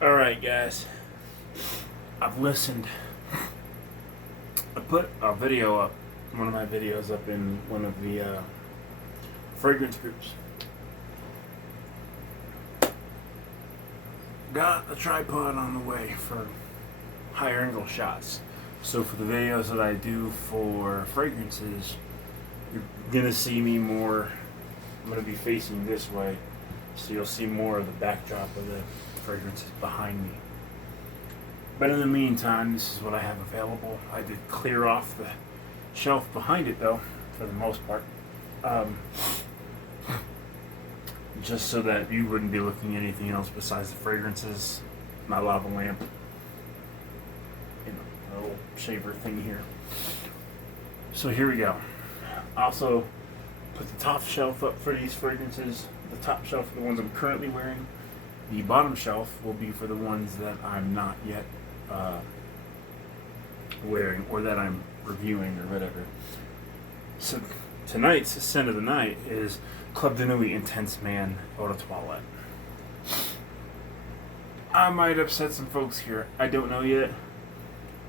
Alright, guys. I've listened. I put a video up, one of my videos up in one of the fragrance groups. Got a tripod on the way for higher angle shots. So for the videos that I do for fragrances, you're gonna see me more. I'm gonna be facing this way, so you'll see more of the backdrop of the fragrances behind me. But in the meantime, this is what I have available. I did clear off the shelf behind it, though, for the most part, just so that you wouldn't be looking at anything else besides the fragrances, my lava lamp, a little shaver thing here. So here we go. Also, put the top shelf up for these fragrances. The top shelf for the ones I'm currently wearing. The bottom shelf will be for the ones that I'm not yet wearing or that I'm reviewing or whatever. So tonight's scent of the night is Club de Nuit Intense Man Eau de Toilette. I might upset some folks here. I don't know yet.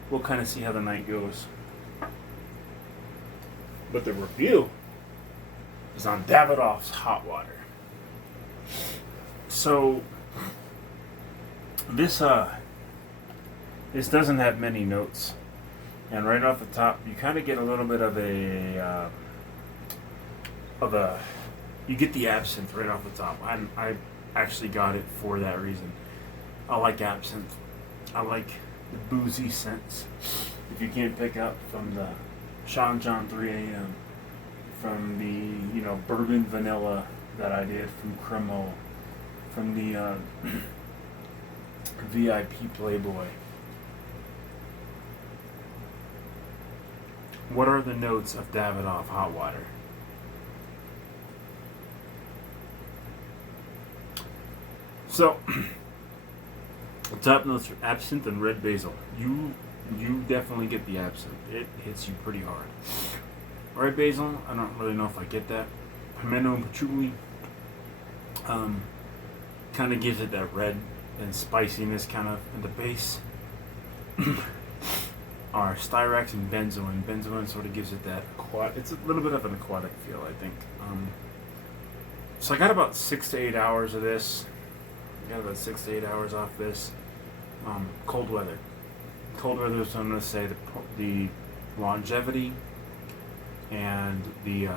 We'll kind of see how the night goes. But the review is on Davidoff's Hot Water. So this doesn't have many notes, and right off the top, you kind of get a little bit of you get the absinthe right off the top. I actually got it for that reason. I like absinthe. I like the boozy scents. If you can't pick up from the Sean John 3 a.m., from the bourbon vanilla that I did from Cremo, from the VIP Playboy. What are the notes of Davidoff Hot Water? So, the top notes are absinthe and red basil. You definitely get the absinthe. It hits you pretty hard. Red basil, I don't really know if I get that. Pimento and patchouli kind of gives it that red and spiciness kind of in the base. Are styrax and benzoin. Benzoin sort of gives it that it's a little bit of an aquatic feel, I think. So I got about 6 to 8 hours of this. I got about 6 to 8 hours off this. Cold weather. Cold weather is, I'm going to say, the longevity and the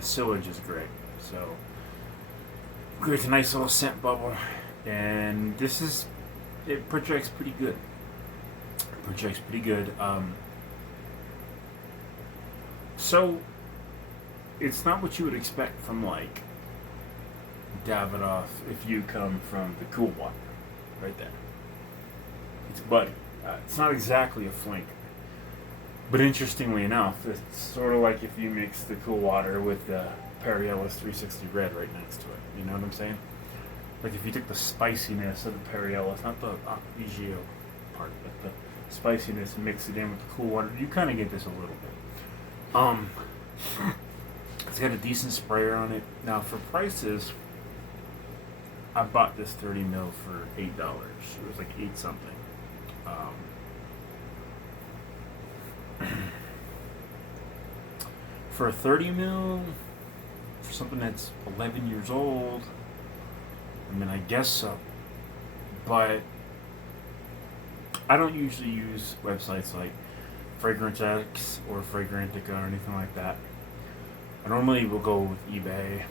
sillage is great. So creates a nice little scent bubble, and it projects pretty good. So it's not what you would expect from like Davidoff if you come from the cool water, right there. It's buddy. It's not exactly a flanker, but interestingly enough, it's sort of like if you mix the cool water with the Perriellis 360 Red right next to it. You know what I'm saying? Like if you took the spiciness of the Perriellis, not the Vigio part, but the spiciness, and mix it in with the cool water, you kind of get this a little bit. It's got a decent sprayer on it. Now for prices, I bought this 30 mil for $8. It was like 8 something. For a 30 mil, for something that's 11 years old, I mean, I guess so. But I don't usually use websites like Fragrance X or Fragrantica or anything like that. I normally will go with eBay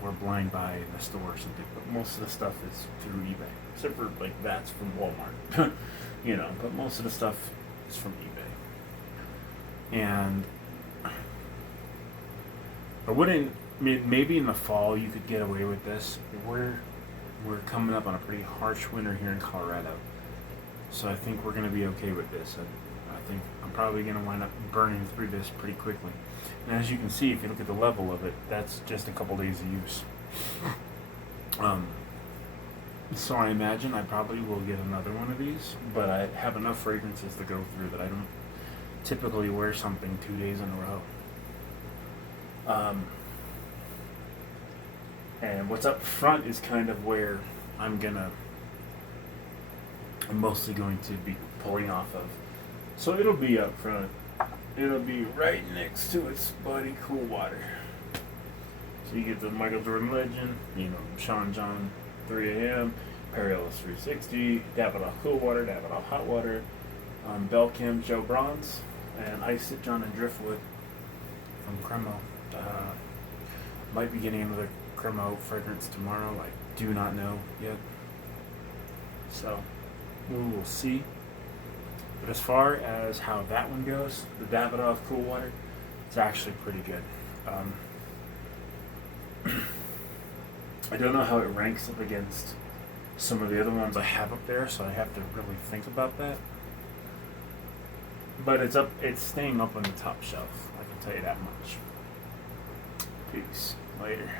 or blind buy in the store or something, but most of the stuff is through eBay, except for like that's from Walmart, but most of the stuff is from eBay. And I wouldn't, maybe in the fall you could get away with this. We're coming up on a pretty harsh winter here in Colorado, so I think we're going to be okay with this. I think I'm probably going to wind up burning through this pretty quickly. And as you can see, if you look at the level of it, that's just a couple days of use. So I imagine I probably will get another one of these, but I have enough fragrances to go through that I don't typically wear something 2 days in a row. And what's up front is kind of where I'm gonna I'm mostly going to be pulling off of. So it'll be up front. It'll be right next to its buddy Cool Water. So you get the Michael Jordan Legend, Sean John 3 a.m., Perilous 360, Davidoff Cool Water, Davidoff Hot Water, Belkin Joe Bronze, and Ice It John and Driftwood from Cremo. Might be getting another Cremo fragrance tomorrow. I do not know yet. So we will see. But as far as how that one goes, the Davidoff Cool Water, it's actually pretty good. I don't know how it ranks up against some of the other ones I have up there, so I have to really think about that. But it's staying up on the top shelf, I can tell you that much. Peace. Later.